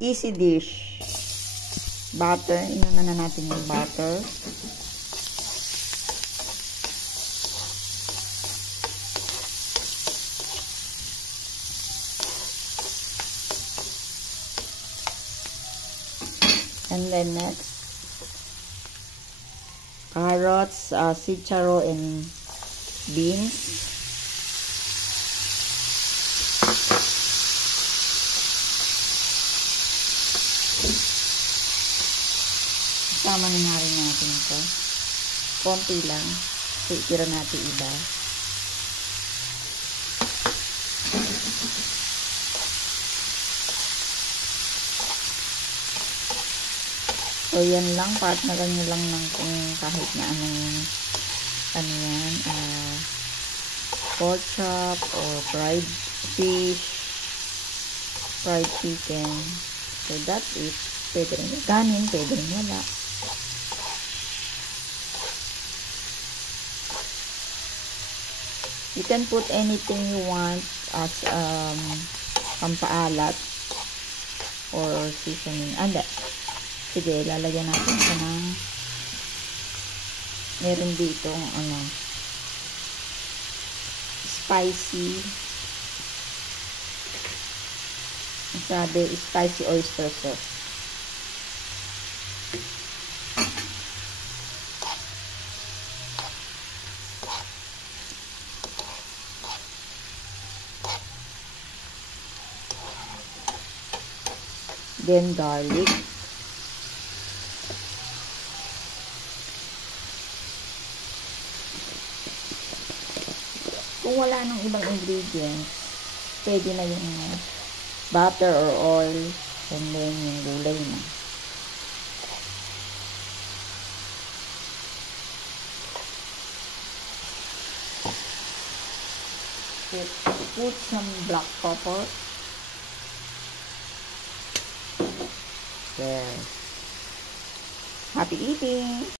easy dish. Butter. Inuna na natin yung butter. And then next, carrots, sitaro, and beans. Sama na rin natin ito. Konti lang. So, itira natin iba. So, yan lang. Partneran nyo lang ng kung kahit na anong ano yan, pork chop or fried fish, fried chicken. So, that's it. Pwede rin kanin, pwede rin wala. You can put anything you want as pampaalat or seasoning. Anda. Sige, lalagyan natin ito ng meron dito ano spicy, sabi spicy oyster sauce. Then garlic. Kung wala nang ibang ingredients, pwede na yung butter or oil, and then yung gulay na. Put some black pepper. There. Happy eating!